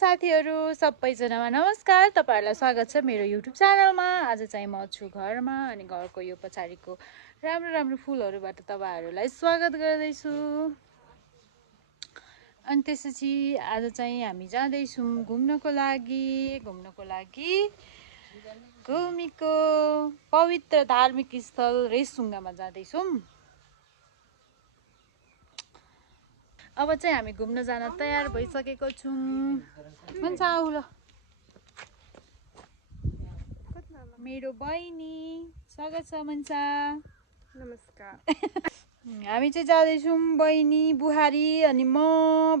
साथीहरु सबैजनामा नमस्कार। तपाईहरुलाई स्वागत छ मेरो YouTube च्यानलमा। आज चाहिँ म छु घरमा अनि घरको यो पछाडीको राम्रो फुलहरुबाट तपाईहरुलाई स्वागत गर्दै छु। अनि त्यसपछि आज चाहिँ हामी जाँदै छौं घुम्नको लागि घुमीको पवित्र धार्मिक स्थल रेसुङ्गामा जाँदै छौं। अब चाहिँ हामी घुम्न जान तयार भइसकेको छौं। मन्सा आउ ल। मेरो बहिनी स्वागत छ मन्सा। नमस्कार। हामी चाहिँ जाँदै छौं बहिनी, बुहारी अनि म,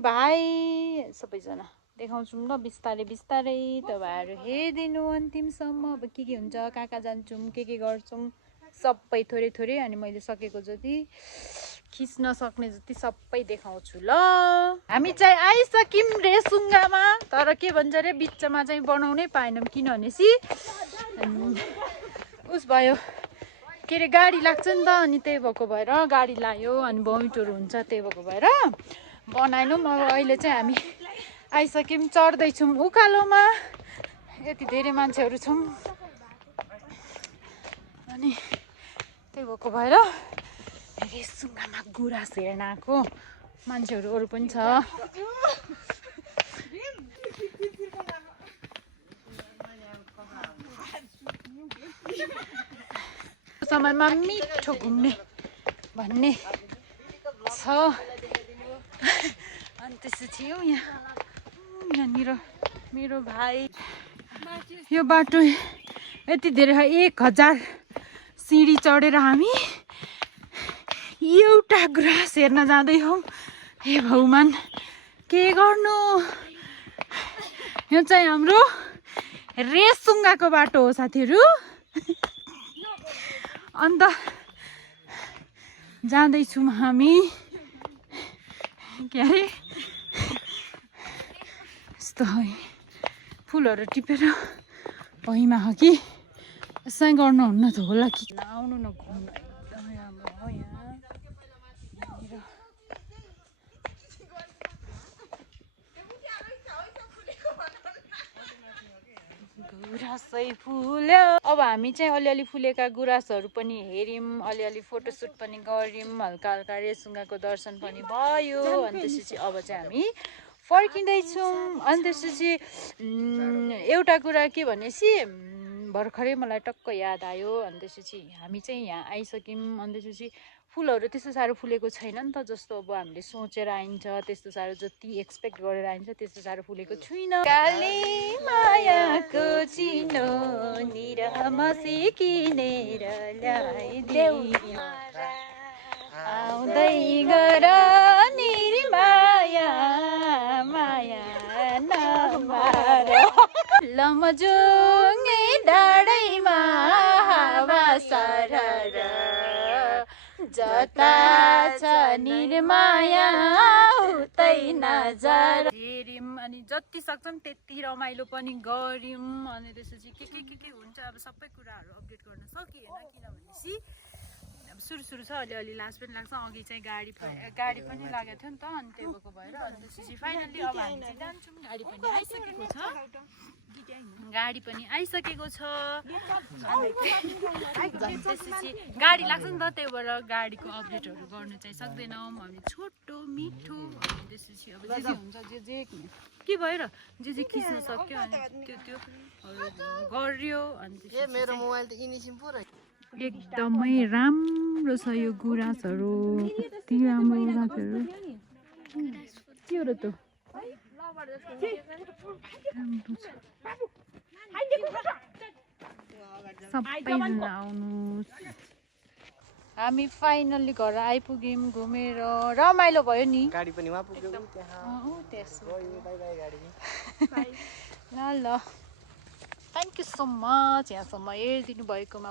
भाइ सबैजना देखाउँछौं ल बिस्तारै तपाईहरु हेरिदिनु अन्तिमसम्म। अब के हुन्छ, कहाँ जान्छौं, के गर्छौं सबै थोरै अनि मैले सकेको जति खिच्न सक्ने जति सबै देखाउँछु ल। हामी चाहिँ आइसक्यौं रेसुङ्गामा, तर के भन्छ रे बिचमा चाहिँ बनाउनै पाएनौं किनभने उस भयो के रे गाडी लाग्छ नि त, अनि त्यही भएको भएर गाडी लाग्यो अनि बमिटोहरू हुन्छ, त्यही भएको भएर बनाएनौं। अब अहिले चाहिँ हामी आइसक्यौं, चढ्दै छौं उकालोमा। यति धेरै मान्छेहरू छौं अनि त्यही भएको भएर रेसुङ्गामा गुराँस हेर्न आएको मान्छेहरू अरू पनि छ। समयमा मिठो घुम्ने भन्ने छ। अनि त्यसपछि यहाँनिर मेरो भाइ, यो बाटो यति धेरै 1000 सिडी चढेर हामी एउटा गुराँस हेर्न जाँदै हौ। हे भगवान के गर्नु। यो चाहिँ हाम्रो रेसुङ्गाको बाटो हो साथीहरु। अन्त जाँदैछौँ हामी के अरे यस्तो फुलहरू टिपेर भुइँमा हो कि यसै गर्नुहुन्न त होला कि। आउनु न घुम्न, एकदमै राम्रो हो यहाँ। गुराँसै फुल्यो। अब हामी चाहिँ अलिअलि फुलेका गुराँसहरू पनि हेर्यौं, अलिअलि फोटोसुट पनि गर्यौं, हल्का रेसुङ्गाको दर्शन पनि भयो। अनि त्यसपछि अब चाहिँ हामी फर्किँदैछौँ। अनि त्यसपछि एउटा कुरा के भनेपछि भर्खरै मलाई टक्क याद आयो। अनि त्यसपछि हामी चाहिँ यहाँ आइसक्यौँ। अनि त्यसपछि फुलहरू त्यस्तो साह्रो फुलेको छैन नि त, जस्तो अब हामीले सोचेर आइन्छ त्यस्तो साह्रो, जति एक्सपेक्ट गरेर आइन्छ त्यस्तो साह्रो फुलेको छैन। काली मायाको चिनो निरमसी किनेर ल्याइदेऊ, आउँदै गर निर्माया माया नमार। लमजुङ्गे डाँडैमा हावा सरर, जता छ निर्माया उतै नजर। हेर्यौं अनि जति सक्छौं त्यति रमाइलो पनि गर्यौं। अनि त्यसपछि के हुन्छ अब सबै कुराहरू अपडेट गर्न सकिएन, किनभनेपछि अब सुरु छ, अलिअलि लाज पनि लाग्छ। अघि चाहिँ गाडी पनि लागेको थियो नि त, अनि त्यही भएको भएर। अनि त्यसपछि फाइनल्ली अब हामी चाहिँ जान्छौँ। गाडी पनि आइसकेको छ। त्यसपछि गाडी लाग्छ नि त, त्यही भएर गाडीको अपडेटहरू गर्नु चाहिँ सक्दैनौँ हामी, छोटो मिठो। अनि त्यसपछि अब जे हुन्छ जे के भएर जे खिच्न सक्यो अनि त्यो गर्यो। अनि मेरो मोबाइल त इनिसिम पुरै एकदमै राम्रो छ यो गुराँसहरू, कति राम्रो गुराँसहरू। के हो र त सबैजना आउनुहोस्। हामी फाइनल्ली घर आइपुग्यौँ, घुमेर रमाइलो भयो नि। गाडी पनि वहाँ पुग्यो त्यहाँ। ल थ्याङ्क यू सो मच यहाँसम्म हेरिदिनु भएकोमा।